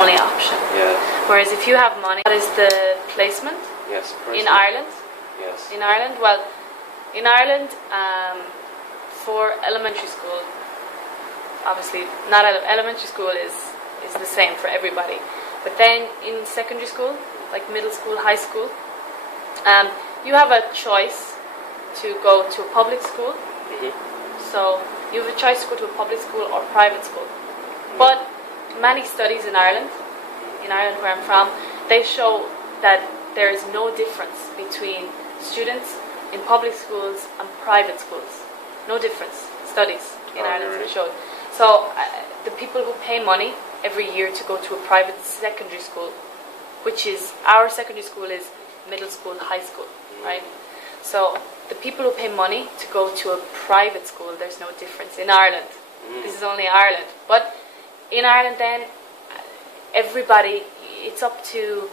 only option. Yes. Whereas if you have money, what is the placement? Yes. In Ireland? Yes. In Ireland? Well, in Ireland, for elementary school, obviously not elementary school is the same for everybody. But then in secondary school, like middle school, high school, you have a choice to go to a public school. Mm-hmm. So you have a choice to go to a public school or private school. But many studies in Ireland where I'm from, they show that there is no difference between students in public schools and private schools. No difference. Studies in Ireland really? showed. So the people who pay money every year to go to a private secondary school, which is, our secondary school is middle school, high school, right? So the people who pay money to go to a private school, there's no difference in Ireland. This is only Ireland. But in Ireland then, everybody, it's up to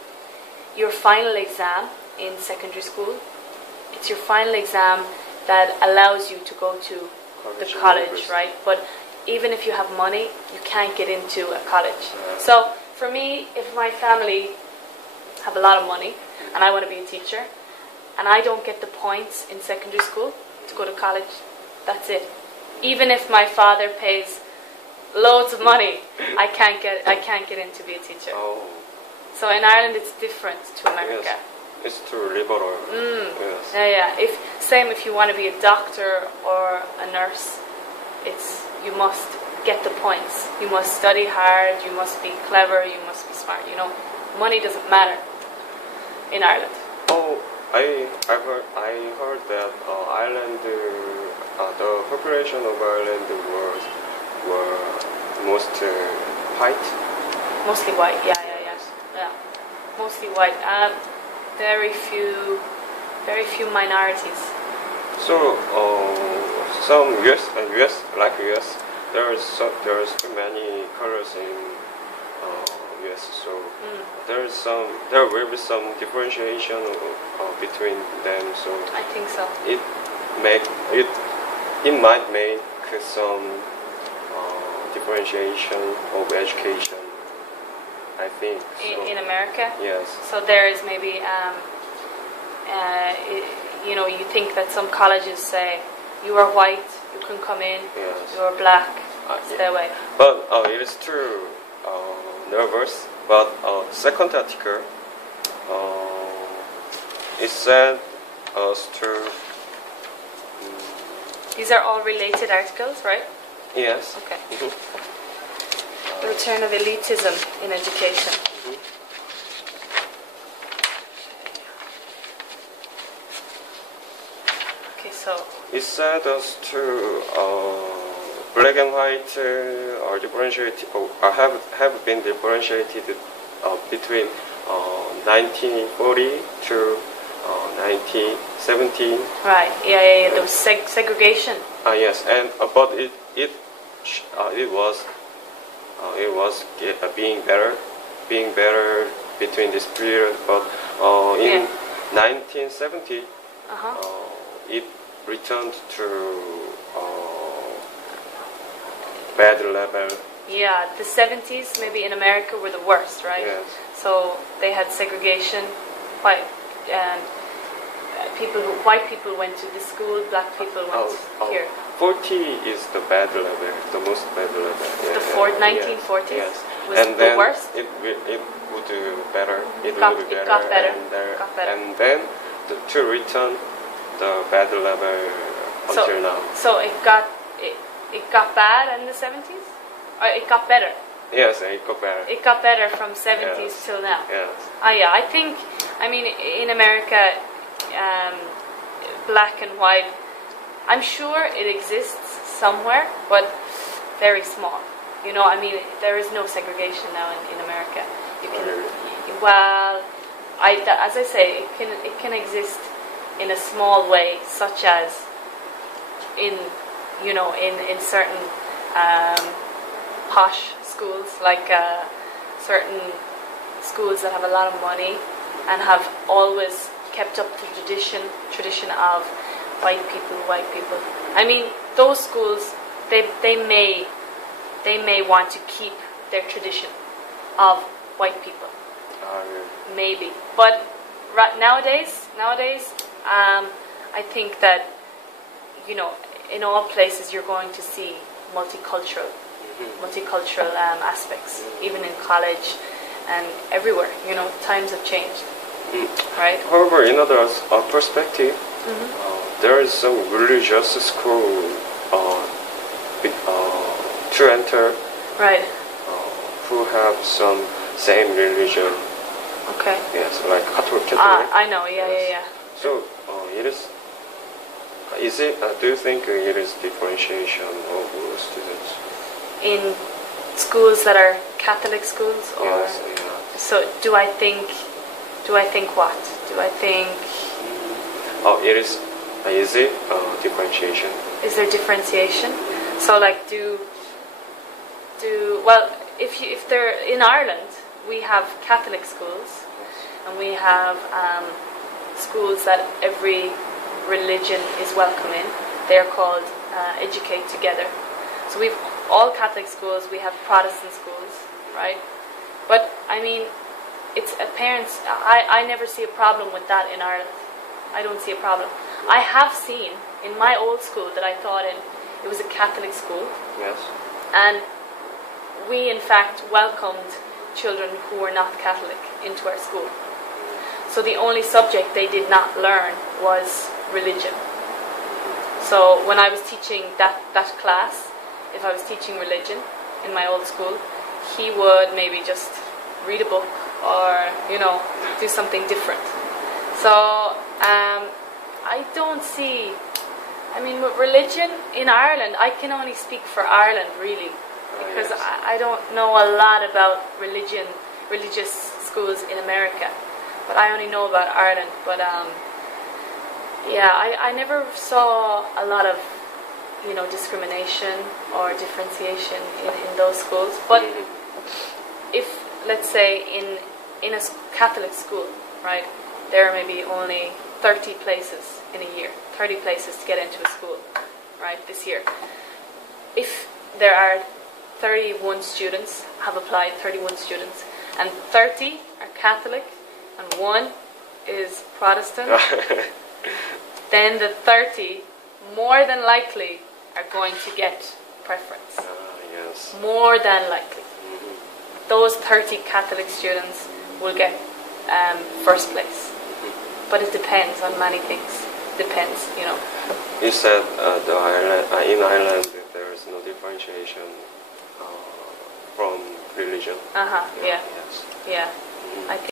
your final exam in secondary school. It's your final exam that allows you to go to the college, right? But even if you have money, you can't get into a college. So for me, if my family have a lot of money and I want to be a teacher and I don't get the points in secondary school to go to college, that's it. Even if my father pays loads of money, I can't get in to be a teacher. Oh. So in Ireland it's different to America. Yes. It's too liberal. Yes. Yeah. If you want to be a doctor or a nurse, you must get the points. You must study hard. You must be clever. You must be smart. Money doesn't matter in Ireland. Oh, I heard that Ireland, the population of Ireland were most white. Mostly white. Yeah. Mostly white. Very few minorities. So, some US, like US, there's too many colors in US. So there will be some differentiation between them. So I think so. It might make some differentiation of education, I think. In America? Yes. So there is maybe, you think that some colleges say, you are white, you can come in, yes. You are black, stay away. But it is too nervous. But second article, it said us to... These are all related articles, right? Yes. Okay. Mm-hmm. The return of elitism in education. Mm-hmm. Okay, so... It said us to black and white are differentiated, have been differentiated between 1940 to 1970. Right. Yeah. There was segregation. Yes, and but it was being better between this period. But in 1970, it returned to bad level. Yeah, the 70s maybe in America were the worst, right? Yes. So they had segregation. White people went to this school, black people went here. 40 is the bad level, the most bad level. The 1940s yes. was and the worst. It would do better. It got better. And then to return the bad level until now. So it got bad in the 70s, or it got better. Yes, it got better. It got better from 70s till now. Yes. I mean, in America, black and white, I'm sure it exists somewhere, but very small. There is no segregation now in America. As I say, it can exist in a small way, such as in certain posh schools, like certain schools that have a lot of money and have always kept up the tradition of white people. I mean, those schools, they may want to keep their tradition, of white people. Maybe. But nowadays, I think that, you know, in all places you're going to see multicultural aspects, even in college and everywhere. You know, times have changed, right? However, in other perspective, there is some religious school to enter, right? Who have some same religion. Okay. Yes, like Catholic. I know. Yeah, yes. yeah. So it is. Is it? Do you think it is differentiation of students in schools that are Catholic schools, or yes, yeah. so? Do I think what? Do I think? It is. Is it differentiation? Is there differentiation? So, like, well, if they're in Ireland, we have Catholic schools, and we have schools that every religion is welcome in. They're called Educate Together. So we've all Catholic schools, we have Protestant schools, right? But I mean, it's parents. I never see a problem with that in Ireland. I don't see a problem. I have seen in my old school that I taught in, it was a Catholic school. Yes. And we in fact welcomed children who were not Catholic into our school. So the only subject they did not learn was religion. So when I was teaching that class, if I was teaching religion in my old school, he would maybe just read a book or, you know, do something different. So I don't see, I mean, with religion in Ireland, I can only speak for Ireland really, because yes. I don't know a lot about religious schools in America, but I only know about Ireland. But yeah, I never saw a lot of, you know, discrimination or differentiation in those schools. But if, let's say, in a Catholic school, right, there are maybe only 30 places in a year, 30 places to get into a school, right, this year. If there are 31 students, have applied 31 students, and 30 are Catholic, and 1 is Protestant, then the 30, more than likely, are going to get preference. Yes. More than likely. Those 30 Catholic students will get first place. But it depends on many things. Depends, you know. You said in Ireland there is no differentiation from religion. Yeah. Yes. Yeah. I think